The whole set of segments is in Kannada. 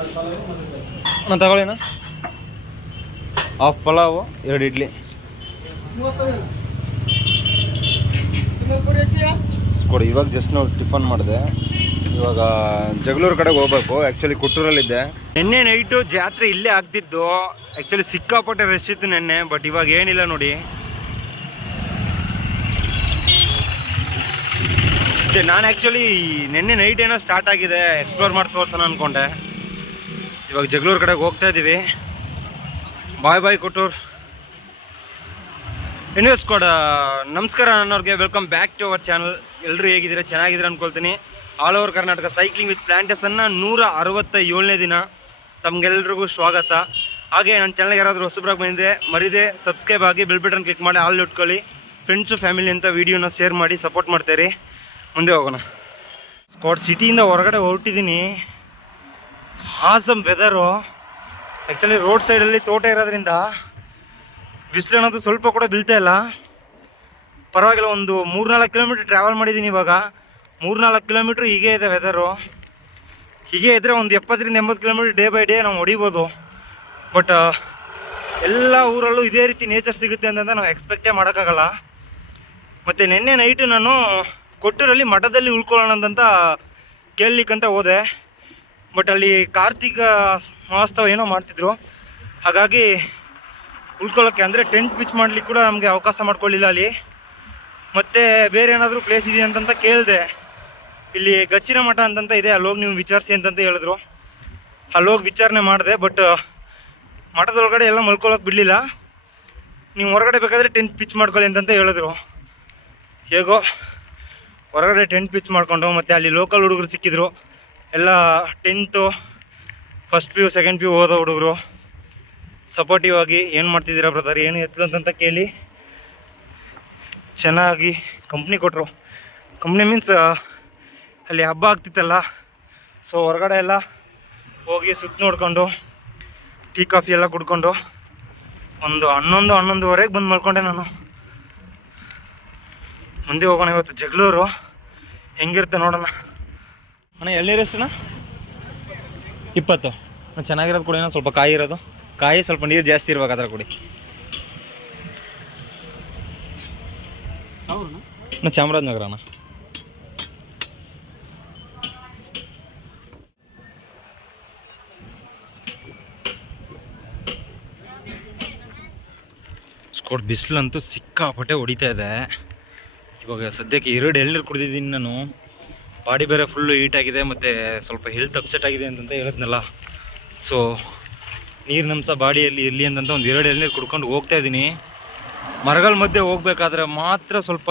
ನಾನು ತಗೊಳ್ಳೇನ ಹಾಫ್ ಪಲಾವು 2 ಇಡ್ಲಿ ಕೊಡಿ. ಇವಾಗ ಜಸ್ಟ್ ನಾವು ಟಿಫನ್ ಮಾಡಿದೆ. ಇವಾಗ ಜಗಳೂರು ಕಡೆಗೆ ಹೋಗ್ಬೇಕು. ಆ್ಯಕ್ಚುಲಿ ಕೊಟ್ಟೂರಲ್ಲಿದ್ದೆ. ನಿನ್ನೆ ನೈಟು ಜಾತ್ರೆ ಇಲ್ಲೇ ಆಗ್ತಿದ್ದು. ಆ್ಯಕ್ಚುಲಿ ಸಿಕ್ಕಾಪಟ್ಟೆ ರಶ್ ಇತ್ತು ನೆನ್ನೆ. ಬಟ್ ಇವಾಗ ಏನಿಲ್ಲ ನೋಡಿ ಅಷ್ಟೇ. ನಾನು ಆ್ಯಕ್ಚುಲಿ ನಿನ್ನೆ ನೈಟ್ ಏನೋ ಸ್ಟಾರ್ಟ್ ಆಗಿದೆ, ಎಕ್ಸ್ಪ್ಲೋರ್ ಮಾಡಿ ತೋರ್ಸೋಣ ಅಂದ್ಕೊಂಡೆ. ಇವಾಗ ಜಗಳೂರು ಕಡೆಗೆ ಹೋಗ್ತಾ ಇದ್ದೀವಿ. ಬಾಯ್ ಬಾಯ್ ಕೊಟ್ಟೂರು. ಎನಿವೇಸ್ ಕೂಡ ನಮಸ್ಕಾರ ನನ್ನವ್ರಿಗೆ, welcome back to our channel. ಎಲ್ಲರೂ ಹೇಗಿದ್ದೀರಾ? ಚೆನ್ನಾಗಿದ್ದೀರಾ ಅಂದ್ಕೊಳ್ತೀನಿ. All over Karnataka cycling with ಪ್ಲಾಂಟೇಶನ್ನ 167ನೇ ದಿನ. ತಮಗೆಲ್ರಿಗೂ ಸ್ವಾಗತ. ಹಾಗೆ ನನ್ನ ಚಾನಲ್ಗೆ ಯಾರಾದರೂ ಹೊಸಬ್ರಾಗಿ ಬಂದಿದೆ ಮರಿದೆ ಸಬ್ಸ್ಕ್ರೈಬ್ ಆಗಿ ಬೆಲ್ ಬಟನ್ ಕ್ಲಿಕ್ ಮಾಡಿ ಆಲ್ ಇಟ್ಕೊಳ್ಳಿ. ಫ್ರೆಂಡ್ಸು ಫ್ಯಾಮಿಲಿ ಅಂತ ವೀಡಿಯೋನ ಶೇರ್ ಮಾಡಿ ಸಪೋರ್ಟ್ ಮಾಡ್ತೀರಿ. ಮುಂದೆ ಹೋಗೋಣ. ಸ್ಕಾಟ್ ಸಿಟಿಯಿಂದ ಹೊರಗಡೆ ಹೊರಟಿದ್ದೀನಿ. Awesome weather. ಆ್ಯಕ್ಚುಲಿ ರೋಡ್ ಸೈಡಲ್ಲಿ ತೋಟ ಇರೋದ್ರಿಂದ ಬಿಸಿಲು ಅನ್ನೋದು ಸ್ವಲ್ಪ ಕೂಡ ಬೀಳ್ತಾ ಇಲ್ಲ. ಪರವಾಗಿಲ್ಲ. ಒಂದು 3-4 ಕಿಲೋಮೀಟ್ರ್ ಟ್ರಾವೆಲ್ ಮಾಡಿದ್ದೀನಿ. ಇವಾಗ 3-4 ಕಿಲೋಮೀಟ್ರ್ ಹೀಗೆ ಇದೆ ವೆದರು. ಹೀಗೆ ಇದ್ದರೆ ಒಂದು 70-80 ಕಿಲೋಮೀಟ್ರ್ ಡೇ ಬೈ ಡೇ ನಾವು ಹೊಡಿಬೋದು. ಬಟ್ ಎಲ್ಲ ಊರಲ್ಲೂ ಇದೇ ರೀತಿ ನೇಚರ್ ಸಿಗುತ್ತೆ ಅಂತ ನಾವು ಎಕ್ಸ್ಪೆಕ್ಟೇ ಮಾಡೋಕ್ಕಾಗಲ್ಲ. ಮತ್ತು ನಿನ್ನೆ ನೈಟು ನಾನು ಕೊಟ್ಟೂರಲ್ಲಿ ಮಠದಲ್ಲಿ ಉಳ್ಕೊಳ್ಳೋಣ ಅಂತ ಕೇಳಲಿಕ್ಕಂತ ಹೋದೆ. ಬಟ್ ಅಲ್ಲಿ ಕಾರ್ತಿಕ ಮಹೋತ್ಸವ ಏನೋ ಮಾಡ್ತಿದ್ರು. ಹಾಗಾಗಿ ಉಳ್ಕೊಳ್ಳೋಕ್ಕೆ ಅಂದರೆ ಟೆಂಟ್ ಪಿಚ್ ಮಾಡ್ಲಿಕ್ಕೆ ಕೂಡ ನಮಗೆ ಅವಕಾಶ ಮಾಡ್ಕೊಳ್ಳಿಲ್ಲ ಅಲ್ಲಿ. ಮತ್ತು ಬೇರೆ ಏನಾದರೂ ಪ್ಲೇಸ್ ಇದೆ ಅಂತಂತ ಕೇಳಿದೆ. ಇಲ್ಲಿ ಗಚ್ಚಿನ ಮಠ ಅಂತಂತ ಇದೆ, ಅಲ್ಲೋಗಿ ನೀವು ವಿಚಾರಿಸಿ ಅಂತಂತ ಹೇಳಿದ್ರು. ಅಲ್ಲೋಗಿ ವಿಚಾರಣೆ ಮಾಡಿದೆ. ಬಟ್ ಮಠದೊಳಗಡೆ ಎಲ್ಲ ಮಲ್ಕೊಳ್ಳೋಕೆ ಬಿಡಲಿಲ್ಲ. ನೀವು ಹೊರಗಡೆ ಬೇಕಾದರೆ ಟೆಂಟ್ ಪಿಚ್ ಮಾಡ್ಕೊಳ್ಳಿ ಅಂತಂತ ಹೇಳಿದ್ರು. ಹೇಗೋ ಹೊರಗಡೆ ಟೆಂಟ್ ಪಿಚ್ ಮಾಡಿಕೊಂಡು ಮತ್ತು ಅಲ್ಲಿ ಲೋಕಲ್ ಹುಡುಗರು ಸಿಕ್ಕಿದ್ರು. ಎಲ್ಲ 10th first PU second PU ಓದೋ ಹುಡುಗರು ಸಪೋರ್ಟಿವ್ ಆಗಿ ಏನು ಮಾಡ್ತಿದ್ದೀರಾ ಬ್ರದರ್, ಏನು ಎತ್ತಲಂತ ಕೇಳಿ ಚೆನ್ನಾಗಿ ಕಂಪ್ನಿ ಕೊಟ್ಟರು. ಕಂಪ್ನಿ ಮೀನ್ಸ್ ಅಲ್ಲಿ ಹಬ್ಬ ಆಗ್ತಿತ್ತಲ್ಲ, ಸೊ ಹೊರಗಡೆ ಎಲ್ಲ ಹೋಗಿ ಸುತ್ತ ನೋಡ್ಕೊಂಡು ಟೀ ಕಾಫಿ ಎಲ್ಲ ಕುಡ್ಕೊಂಡು ಒಂದು 11-11:30 ಬಂದು ಮಲ್ಕೊಂಡೆ ನಾನು. ಮುಂದೆ ಹೋಗೋಣ. ಇವತ್ತು ಜಗಳೂರು ಹೆಂಗಿರುತ್ತೆ ನೋಡೋಣ. ಅಣ್ಣ ಎಳ್ನೀರು ಎಷ್ಟಣ್ಣ? 20. ಚೆನ್ನಾಗಿರೋದು ಕೂಡ ಏನೋ ಸ್ವಲ್ಪ ಕಾಯಿ ಇರೋದು. ಕಾಯಿ ಸ್ವಲ್ಪ ನೀರು ಜಾಸ್ತಿ ಇರ್ಬೇಕು ಅದರ ಕುಡಿ. ನಾ ಚಾಮರಾಜನಗರ ಅಣ್ಣ. ಸ್ಕೋಟ್ ಬಿಸಿಲಂತೂ ಸಿಕ್ಕಾಪಟ್ಟೆ ಹೊಡಿತಾ ಇದೆ. ಇವಾಗ ಸದ್ಯಕ್ಕೆ 2 ಎಳ್ನೀರು ಕುಡಿದಿದ್ದೀನಿ ನಾನು. ಬಾಡಿ ಬೇರೆ ಫುಲ್ಲು ಹೀಟ್ ಆಗಿದೆ ಮತ್ತು ಸ್ವಲ್ಪ ಹೆಲ್ತ್ ಅಪ್ಸೆಟ್ ಆಗಿದೆ ಅಂತಂತ ಹೇಳಿದ್ನಲ್ಲ. ಸೊ ನೀರಿನಂಶ ಬಾಡಿಯಲ್ಲಿ ಇರಲಿ ಅಂತಂತ ಒಂದು 2 ಎಳ್ನೀರು ಕುಡ್ಕೊಂಡು ಹೋಗ್ತಾ ಇದ್ದೀನಿ. ಮರಗಳ ಮಧ್ಯೆ ಹೋಗ್ಬೇಕಾದ್ರೆ ಮಾತ್ರ ಸ್ವಲ್ಪ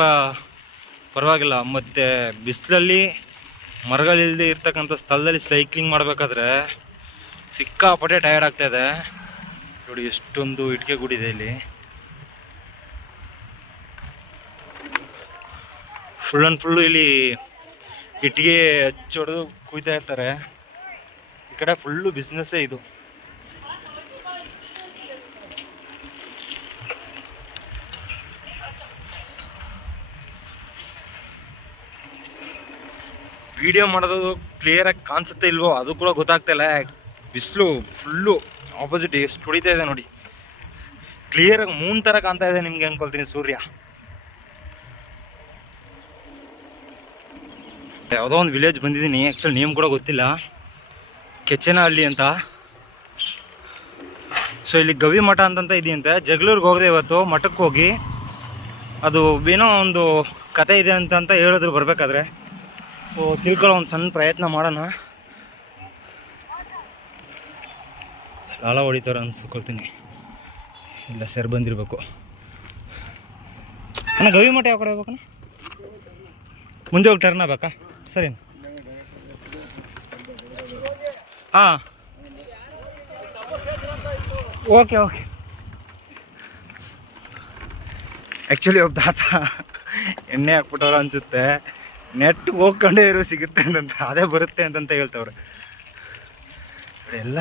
ಪರವಾಗಿಲ್ಲ. ಮತ್ತು ಬಿಸಿಲಲ್ಲಿ ಮರಗಳಿಲ್ಲದೆ ಇರ್ತಕ್ಕಂಥ ಸ್ಥಳದಲ್ಲಿ ಸೈಕ್ಲಿಂಗ್ ಮಾಡಬೇಕಾದ್ರೆ ಸಿಕ್ಕಾಪಟ್ಟೆ ಟಯರ್ಡ್ ಆಗ್ತಾಯಿದೆ. ನೋಡಿ ಎಷ್ಟೊಂದು ಇಟ್ಟಿಗೆ ಗುಡಿದೆ ಇಲ್ಲಿ. ಫುಲ್ ಆ್ಯಂಡ್ ಫುಲ್ಲು ಇಲ್ಲಿ ಇಟ್ಟಿಗೆ ಹಚ್ಚೊಡೆದು ಕುಯ್ತಾ ಇರ್ತಾರೆ. ಈ ಕಡೆ ಫುಲ್ಲು ಬಿಸ್ನೆಸ್ಸೇ ಇದು. ವಿಡಿಯೋ ಮಾಡೋದು ಕ್ಲಿಯರಾಗಿ ಕಾಣಿಸುತ್ತೆ ಇಲ್ವೋ ಅದು ಕೂಡ ಗೊತ್ತಾಗ್ತಾ ಇಲ್ಲ. ಬಿಸಿಲು ಫುಲ್ಲು ಆಪೋಸಿಟ್ ಎಷ್ಟು ಹೊಡಿತಾ ಇದೆ ನೋಡಿ. ಕ್ಲಿಯರಾಗಿ ಮೂನ್ ಥರ ಕಾಣ್ತಾ ಇದೆ ನಿಮಗೆ ಅಂದ್ಕೊಳ್ತೀನಿ ಸೂರ್ಯ. ಯಾವುದೋ ಒಂದು ವಿಲೇಜ್ ಬಂದಿದ್ದೀನಿ. ಆ್ಯಕ್ಚುಲಿ ನೇಮ್ ಕೂಡ ಗೊತ್ತಿಲ್ಲ. ಕೆಚ್ಚನಹಳ್ಳಿ ಅಂತ. ಸೊ ಇಲ್ಲಿ ಗವಿ ಮಠ ಅಂತಂತ ಇದೆಯಂತೆ. ಜಗಳೂರಿಗೆ ಹೋಗದೆ ಇವತ್ತು ಮಠಕ್ಕೆ ಹೋಗಿ ಅದು ಏನೋ ಒಂದು ಕತೆ ಇದೆ ಅಂತ ಹೇಳಿದ್ರು ಬರಬೇಕಾದ್ರೆ. ಸೊ ತಿಳ್ಕೊಳ್ಳೋ ಒಂದು ಸಣ್ಣ ಪ್ರಯತ್ನ ಮಾಡೋಣ. ಲಾಳ ಹೊಡಿತಾರೆ ಅನ್ಸ್ಕೊಳ್ತೀನಿ. ಇಲ್ಲ ಸರ್ ಬಂದಿರಬೇಕು ಅಣ್ಣ. ಗವಿ ಮಠ ಯಾವ ಕಡೆ ಹೋಗ್ಬೇಕಣ್ಣ? ಮುಂದೆ ಹೋಗಿ ಟರ್ನ್ ಆಗ್ಬೇಕಾ? ಸರಿನಾ? ಹಾಂ ಓಕೆ. ಆ್ಯಕ್ಚುಲಿ ಒಬ್ಬ ತಾತ ಎಣ್ಣೆ ಹಾಕ್ಬಿಟ್ಟವ್ರು ಅನಿಸುತ್ತೆ. ನೆಟ್ ಹೋಗ್ಕೊಂಡೇ ಇರೋ ಸಿಗುತ್ತೆ ಅಂತಂತ, ಅದೇ ಬರುತ್ತೆ ಅಂತಂತ ಹೇಳ್ತವ್ರೆ. ಎಲ್ಲ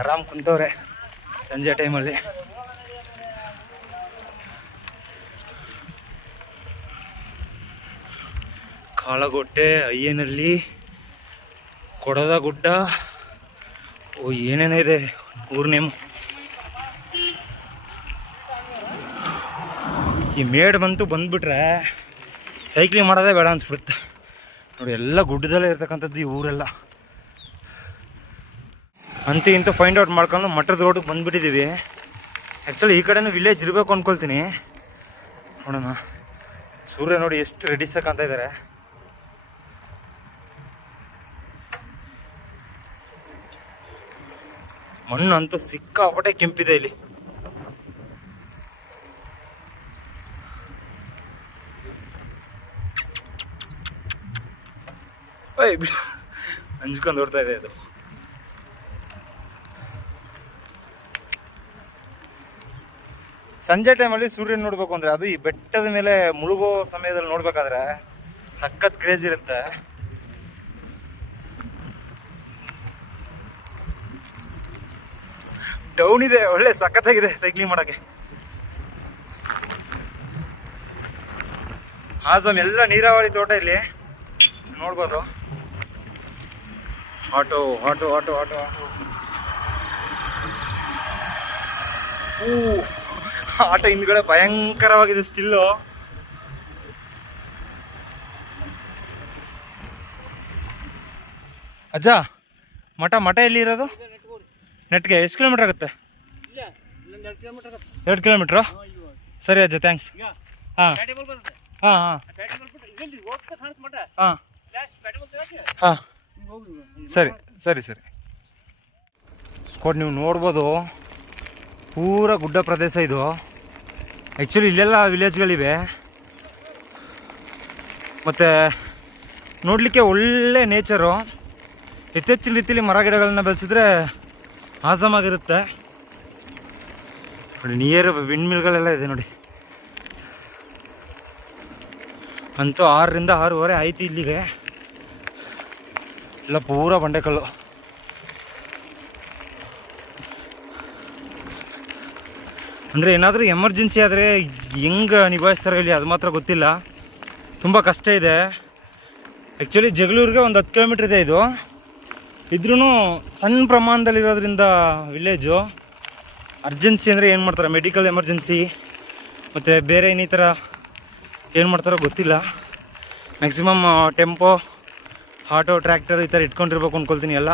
ಆರಾಮ್ ಕುಂತವ್ರೆ ಸಂಜೆ ಟೈಮಲ್ಲಿ. ಕಾಳಗೋಟೆ, ಅಯ್ಯನಹಳ್ಳಿ, ಕೊಡದ ಗುಡ್ಡ, ಓ ಏನೇನೇ ಇದೆ ಊರ್ ನೇಮು. ಈ ಮೇಡ್ ಬಂದ್ಬಿಟ್ರೆ ಸೈಕ್ಲಿಂಗ್ ಮಾಡೋದೇ ಬೇಡ ಅನ್ಸ್ಬಿಡುತ್ತೆ ನೋಡಿ. ಎಲ್ಲ ಗುಡ್ಡದಲ್ಲೇ ಇರ್ತಕ್ಕಂಥದ್ದು ಈ ಊರೆಲ್ಲ. ಅಂತೂ ಇಂತೂ ಫೈಂಡ್ ಔಟ್ ಮಾಡ್ಕೊಂಡು ಮಠದ ರೋಡಿಗೆ ಬಂದುಬಿಟ್ಟಿದ್ದೀವಿ. ಆ್ಯಕ್ಚುಲಿ ಈ ಕಡೆನೂ ವಿಲೇಜ್ ಇರಬೇಕು ಅಂದ್ಕೊಳ್ತೀನಿ. ನೋಡೋಣ. ಸೂರ್ಯ ನೋಡಿ ಎಷ್ಟು ರೆಡಿಸಕ್ಕಂತ ಇದ್ದಾರೆ. ಮಣ್ಣು ಅಂತೂ ಸಿಕ್ಕಾಪಟ್ಟೆ ಕೆಂಪಿದೆ ಇಲ್ಲಿ. ಹಂಚ್ಕೊಂಡು ಓಡ್ತಾ ಇದೆ ಅದು. ಸಂಜೆ ಟೈಮಲ್ಲಿ ಸೂರ್ಯನ ನೋಡ್ಬೇಕು ಅಂದ್ರೆ, ಅದು ಈ ಬೆಟ್ಟದ ಮೇಲೆ ಮುಳುಗೋ ಸಮಯದಲ್ಲಿ ನೋಡ್ಬೇಕಾದ್ರೆ ಸಖತ್ ಕ್ರೇಜ್ ಇರುತ್ತೆ. ಡೌನ್ ಇದೆ, ಒಳ್ಳೆ ಸಖತ್ತಾಗಿದೆ ಸೈಕ್ಲಿಂಗ್ ಮಾಡಕ್ಕೆ. ಹಾಸಮ್ ಎಲ್ಲ ನೀರಾವರಿ ತೋಟ ಇಲ್ಲಿ ನೋಡ್ಬೋದು. Auto auto auto auto auto auto ಹಿಂದ್ಗಡೆ ಭಯಂಕರವಾಗಿದೆ ಸ್ಟಿಲ್ಲು. ಅಜ್ಜ ಮಠ ಎಲ್ಲಿ ಇರೋದು? ನೆಟ್ಗೆ ಎಷ್ಟು ಕಿಲೋಮೀಟರ್ ಆಗುತ್ತೆ? 2 ಕಿಲೋಮೀಟ್ರು. ಸರಿ ಅಜ್ಜ, ಥ್ಯಾಂಕ್ಸ್. ಹಾಂ ಹಾಂ ಹಾಂ ಹಾಂ ಹಾಂ ಸರಿ ಸರಿ ಸರಿ. ಸ್ಕೋಟ್ ನೀವು ನೋಡ್ಬೋದು, ಪೂರ ಗುಡ್ಡ ಪ್ರದೇಶ ಇದು. ಆ್ಯಕ್ಚುಲಿ ಇಲ್ಲೆಲ್ಲ ವಿಲೇಜ್ಗಳಿವೆ, ಮತ್ತು ನೋಡಲಿಕ್ಕೆ ಒಳ್ಳೆ ನೇಚರು. ಹೆಚ್ಚೆಚ್ಚಿನ ರೀತಿಯಲ್ಲಿ ಮರ ಗಿಡಗಳನ್ನ ಬೆಳೆಸಿದ್ರೆ ಆಸಮಾಗಿರುತ್ತೆ. ನಿಯರ್ ವಿಂಡ್ ಮಿಲ್ಗಳೆಲ್ಲ ಇದೆ ನೋಡಿ. ಅಂತೂ 6ರಿಂದ 6:30 ಆಯ್ತು ಇಲ್ಲಿಗೆ. ಎಲ್ಲ ಪೂರ ಬಂಡೆಕಲ್ಲು. ಅಂದರೆ ಏನಾದರೂ ಎಮರ್ಜೆನ್ಸಿ ಆದರೆ ಹೆಂಗೆ ನಿಭಾಯಿಸ್ತಾರೆ ಇಲ್ಲಿ ಅದು ಮಾತ್ರ ಗೊತ್ತಿಲ್ಲ. ತುಂಬ ಕಷ್ಟ ಇದೆ. ಆ್ಯಕ್ಚುಲಿ ಜಗಳೂರಿಗೆ ಒಂದು 10 ಕಿಲೋಮೀಟ್ರ್ ಇದೆ ಇದು. ಇದ್ರೂ ಸಣ್ಣ ಪ್ರಮಾಣದಲ್ಲಿರೋದ್ರಿಂದ ವಿಲೇಜು. ಅರ್ಜೆನ್ಸಿ ಅಂದರೆ ಏನು ಮಾಡ್ತಾರೆ, ಮೆಡಿಕಲ್ ಎಮರ್ಜೆನ್ಸಿ ಮತ್ತು ಬೇರೆ ಇನ್ನಿತರ ಏನು ಮಾಡ್ತಾರೋ ಗೊತ್ತಿಲ್ಲ. ಮ್ಯಾಕ್ಸಿಮಮ್ ಟೆಂಪೋ, ಆಟೋ, ಟ್ರ್ಯಾಕ್ಟರ್ ಈ ಥರ ಇಟ್ಕೊಂಡಿರ್ಬೇಕು ಅಂದ್ಕೊಳ್ತೀನಿ. ಎಲ್ಲ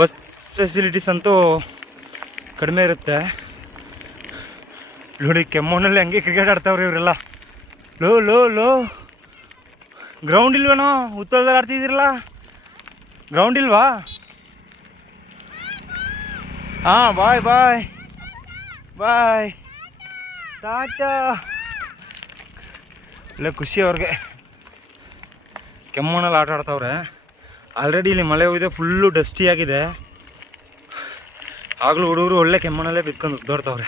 ಬಸ್ ಫೆಸಿಲಿಟೀಸ್ ಅಂತೂ ಕಡಿಮೆ ಇರುತ್ತೆ ನೋಡಿ. ಕೆಮ್ಮಣ್ಣಲ್ಲಿ ಹಂಗೆ ಕ್ರಿಕೆಟ್ ಆಡ್ತಾವ್ರಿ ಇವರೆಲ್ಲ. ಲೋ ಗ್ರೌಂಡ್ ಇಲ್ವೇನೋ? ಉತ್ತರದಲ್ಲಿ ಆಡ್ತಿದ್ದೀರಲ್ಲ, ಗ್ರೌಂಡ್ ಇಲ್ವಾ? ಹಾಂ, ಬಾಯ್ ಬಾಯ್ ಬಾಯ್ ಟಾಟಾ. ಇಲ್ಲ ಖುಷಿ ಅವ್ರಿಗೆ. ಕೆಮ್ಮಣ್ಣಲ್ಲಿ ಆಟ ಆಡ್ತಾವ್ರೆ. ಆಲ್ರೆಡಿ ಇಲ್ಲಿ ಮಳೆ ಹೋಗಿದೆ, ಫುಲ್ಲು ಡಸ್ಟಿ ಆಗಿದೆ. ಆಗಲೂ ಹುಡುಗರು ಒಳ್ಳೆ ಕೆಮ್ಮಣ್ಣಲ್ಲೇ ಬಿತ್ಕೊಂಡು ಉದ್ದಾಡ್ತಾವ್ರೆ.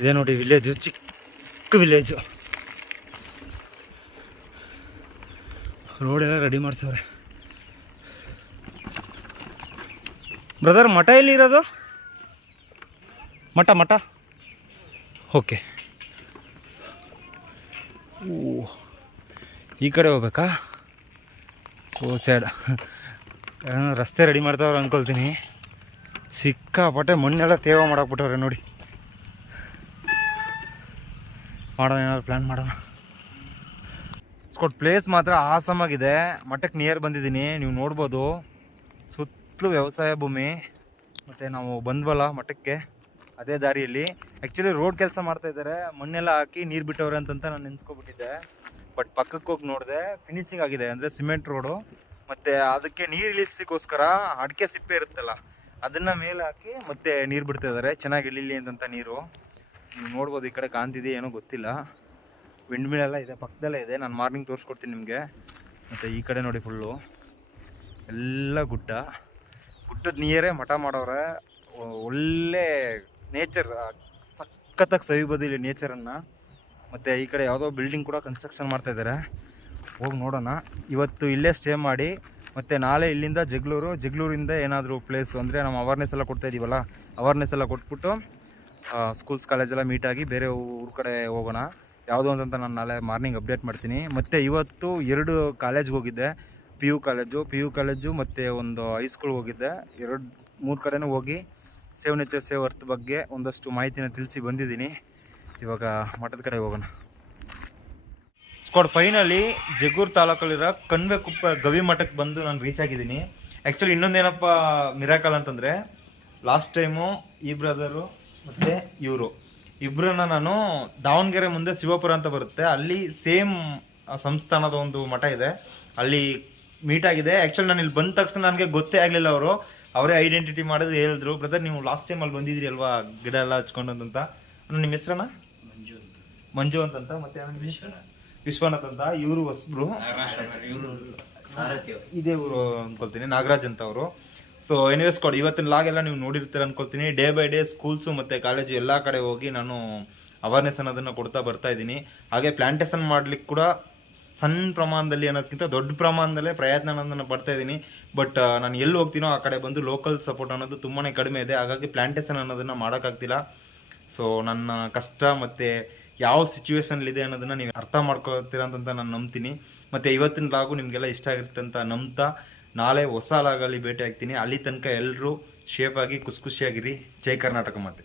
ಇದೇ ನೋಡಿ ವಿಲೇಜು, ಚಿಕ್ಕ ವಿಲೇಜು. ರೋಡೆಲ್ಲ ರೆಡಿ ಮಾಡ್ಸವ್ರೆ. ಬ್ರದರ್, ಮಠ ಎಲ್ಲಿ ಇರೋದು? ಮಠ ಓಕೆ. ಈ ಕಡೆ ಹೋಗ್ಬೇಕಾ? So sad. ರಸ್ತೆ ರೆಡಿ ಮಾಡ್ತಾವ್ರೆ ಅಂದ್ಕೊಳ್ತೀನಿ. ಸಿಕ್ಕಾಪಟ್ಟೆ ಮಣ್ಣೆಲ್ಲ ತೇವ ಮಾಡಾಕ್ಬಿಟ್ಟವ್ರೆ ನೋಡಿ. ಮಾಡೋಣ, ಏನಾದ್ರು ಪ್ಲ್ಯಾನ್ ಮಾಡೋಣ. ಸ್ಕೋಟ್ ಪ್ಲೇಸ್ ಮಾತ್ರ ಆಸಮಾಗಿದೆ. ಮಠಕ್ಕೆ ನಿಯರ್ ಬಂದಿದ್ದೀನಿ, ನೀವು ನೋಡ್ಬೋದು. ಸುತ್ತಲೂ ವ್ಯವಸಾಯ ಭೂಮಿ. ಮತ್ತು ನಾವು ಬಂದ್ವಲ್ಲ ಮಠಕ್ಕೆ, ಅದೇ ದಾರಿಯಲ್ಲಿ. ಆ್ಯಕ್ಚುಲಿ ರೋಡ್ ಕೆಲಸ ಮಾಡ್ತಾಯಿದ್ದಾರೆ, ಮಣ್ಣೆಲ್ಲ ಹಾಕಿ ನೀರು ಬಿಟ್ಟವ್ರೆ ಅಂತಂತ ನಾನು ನೆನೆಸ್ಕೊಬಿಟ್ಟಿದ್ದೆ. ಬಟ್ ಪಕ್ಕಕ್ಕೆ ಹೋಗಿ ನೋಡಿದೆ, ಫಿನಿಶಿಂಗ್ ಆಗಿದೆ. ಅಂದರೆ ಸಿಮೆಂಟ್ ರೋಡು. ಮತ್ತು ಅದಕ್ಕೆ ನೀರು ಇಳಿಸಲಿಕ್ಕೋಸ್ಕರ ಅಡಿಕೆ ಸಿಪ್ಪೆ ಇರುತ್ತಲ್ಲ, ಅದನ್ನು ಮೇಲೆ ಹಾಕಿ ಮತ್ತೆ ನೀರು ಬಿಡ್ತಾಯಿದ್ದಾರೆ, ಚೆನ್ನಾಗಿ ಇಳಿಲಿ ಅಂತಂತ ನೀರು. ನೀವು ನೋಡ್ಬೋದು, ಈ ಕಡೆ ಕಾಣ್ತಿದೆ ಏನೋ ಗೊತ್ತಿಲ್ಲ. ವಿಂಡ್ ಮಿಲ್ ಎಲ್ಲ ಇದೆ, ಪಕ್ಕದಲ್ಲೇ ಇದೆ. ನಾನು ಮಾರ್ನಿಂಗ್ ತೋರಿಸ್ಕೊಡ್ತೀನಿ ನಿಮಗೆ. ಮತ್ತು ಈ ಕಡೆ ನೋಡಿ ಫುಲ್ಲು ಎಲ್ಲ ಗುಡ್ಡದ ನೀರೇ ಮಠ ಮಾಡೋರೆ. ಒಳ್ಳೆ ನೇಚರ್, ಸಖತ್ತಾಗಿ ಸವಿಬೋದು ಇಲ್ಲಿ ನೇಚರನ್ನು. ಮತ್ತು ಈ ಕಡೆ ಯಾವುದೋ ಬಿಲ್ಡಿಂಗ್ ಕೂಡ ಕನ್ಸ್ಟ್ರಕ್ಷನ್ ಮಾಡ್ತಾಯಿದ್ದಾರೆ. ಹೋಗಿ ನೋಡೋಣ. ಇವತ್ತು ಇಲ್ಲೇ ಸ್ಟೇ ಮಾಡಿ ಮತ್ತು ನಾಳೆ ಇಲ್ಲಿಂದ ಜಗಳೂರಿಂದ ಏನಾದರೂ ಪ್ಲೇಸು ಅಂದರೆ ನಮ್ಮ ಅವೇರ್ನೆಸ್ ಎಲ್ಲ ಕೊಡ್ತಾಯಿದ್ದೀವಲ್ಲ, ಅವೇರ್ನೆಸ್ ಎಲ್ಲ ಕೊಟ್ಬಿಟ್ಟು ಸ್ಕೂಲ್ಸ್ ಕಾಲೇಜೆಲ್ಲ ಮೀಟಾಗಿ ಬೇರೆ ಊರ ಕಡೆ ಹೋಗೋಣ. ಯಾವುದು ಅಂತಂತ ನಾನು ನಾಳೆ ಮಾರ್ನಿಂಗ್ ಅಪ್ಡೇಟ್ ಮಾಡ್ತೀನಿ. ಮತ್ತು ಇವತ್ತು 2 ಕಾಲೇಜ್ಗೆ ಹೋಗಿದ್ದೆ. ಪಿ ಯು ಕಾಲೇಜು ಮತ್ತು ಒಂದು ಹೈಸ್ಕೂಲ್ ಹೋಗಿದ್ದೆ. 2-3 ಕಡೆನೂ ಹೋಗಿ ಸೇವ್ ನೇಚರ್ ಸೇವ್ ಅರ್ತ್ ಬಗ್ಗೆ ಒಂದಷ್ಟು ಮಾಹಿತಿನ ತಿಳಿಸಿ ಬಂದಿದ್ದೀನಿ. ಇವಾಗ ಮಠದ ಕಡೆ ಹೋಗೋಣ. ಸ್ಕ್ವಾಡ್ ಫೈನಲಿ ಜಗ್ಗೂರು ತಾಲೂಕಲ್ಲಿರೋ ಕಣ್ವೆಕುಪ್ಪ ಗವಿ ಮಠಕ್ಕೆ ಬಂದು ನಾನು ರೀಚ್ ಆಗಿದ್ದೀನಿ. ಆ್ಯಕ್ಚುಲಿ ಇನ್ನೊಂದೇನಪ್ಪ ಮಿರಾಕಲ್ ಅಂತಂದರೆ, ಲಾಸ್ಟ್ ಟೈಮು ಈ ಬ್ರದರು ಮತ್ತು ಇವರು ಇಬ್ಬರನ್ನ ನಾನು ದಾವಣಗೆರೆ ಮುಂದೆ ಶಿವಪುರ ಅಂತ ಬರುತ್ತೆ, ಅಲ್ಲಿ ಸೇಮ್ ಸಂಸ್ಥಾನದ ಒಂದು ಮಠ ಇದೆ, ಅಲ್ಲಿ ಮೀಟ್ ಆಗಿದೆ. ಆ್ಯಕ್ಚುಲಿ ನಾನು ಇಲ್ಲಿ ಬಂದ ತಕ್ಷಣ ನನಗೆ ಗೊತ್ತೇ ಆಗಲಿಲ್ಲ. ಅವರೇ ಐಡೆಂಟಿಟಿ ಮಾಡೋದು ಹೇಳಿದ್ರು, ಬ್ರದರ್ ನೀವು ಲಾಸ್ಟ್ ಟೈಮ್ ಅಲ್ಲಿ ಬಂದಿದ್ರಿ ಅಲ್ವಾ ಗಿಡ ಎಲ್ಲ ಹಚ್ಕೊಂಡು ಅಂತ. ನಿಮ್ಮ ಹೆಸ್ರಣ್ಣ? ಮಂಜು ಅಂತಂತ. ಮತ್ತೆ ವಿಶ್ವನಾಥ್ ಅಂತ. ಇವರು ಹೊಸಬ್ರು, ಇದೇ ಊರು ಅನ್ಕೊಳ್ತೀನಿ, ನಾಗರಾಜ್ ಅಂತ ಅವರು. ಸೊ ಎನಿವೇಸ್ ಕೊಡಿ, ಇವತ್ತಿನ ಲಾಗ್ ಎಲ್ಲ ನೀವು ನೋಡಿರ್ತೀರ ಅನ್ಕೊಳ್ತೀನಿ. ಡೇ ಬೈ ಡೇ ಸ್ಕೂಲ್ಸು ಮತ್ತು ಕಾಲೇಜು ಎಲ್ಲ ಕಡೆ ಹೋಗಿ ನಾನು ಅವೇರ್ನೆಸ್ ಅನ್ನೋದನ್ನು ಕೊಡ್ತಾ ಬರ್ತಾ ಇದ್ದೀನಿ. ಹಾಗೆ ಪ್ಲಾಂಟೇಶನ್ ಮಾಡ್ಲಿಕ್ಕೆ ಕೂಡ ಸಣ್ಣ ಪ್ರಮಾಣದಲ್ಲಿ ಅನ್ನೋದಕ್ಕಿಂತ ದೊಡ್ಡ ಪ್ರಮಾಣದಲ್ಲೇ ಪ್ರಯತ್ನ ಅನ್ನೋದನ್ನು ಬರ್ತಾ ಇದ್ದೀನಿ. ಬಟ್ ನಾನು ಎಲ್ಲಿ ಹೋಗ್ತೀನೋ ಆ ಕಡೆ ಬಂದು ಲೋಕಲ್ ಸಪೋರ್ಟ್ ಅನ್ನೋದು ತುಂಬಾ ಕಡಿಮೆ ಇದೆ. ಹಾಗಾಗಿ ಪ್ಲಾಂಟೇಶನ್ ಅನ್ನೋದನ್ನು ಮಾಡೋಕ್ಕಾಗ್ತಿಲ್ಲ. ಸೊ ನನ್ನ ಕಷ್ಟ ಮತ್ತು ಯಾವ ಸಿಚುವೇಶನ್ಲಿದೆ ಅನ್ನೋದನ್ನು ನೀವು ಅರ್ಥ ಮಾಡ್ಕೊತೀರ ಅಂತ ನಾನು ನಂಬ್ತೀನಿ. ಮತ್ತು ಇವತ್ತಿನ ಲಾಗು ನಿಮಗೆಲ್ಲ ಇಷ್ಟ ಆಗಿರುತ್ತೆ ಅಂತ ನಂಬ್ತಾ ನಾಳೆ ಹೊಸ ಲಾಗಲ್ಲಿ ಭೇಟಿ ಆಗ್ತೀನಿ. ಅಲ್ಲಿ ತನಕ ಎಲ್ಲರೂ ಶೇಫಾಗಿ ಖುಷಿಯಾಗಿರಿ. ಜೈ ಕರ್ನಾಟಕ ಮಾತೆ.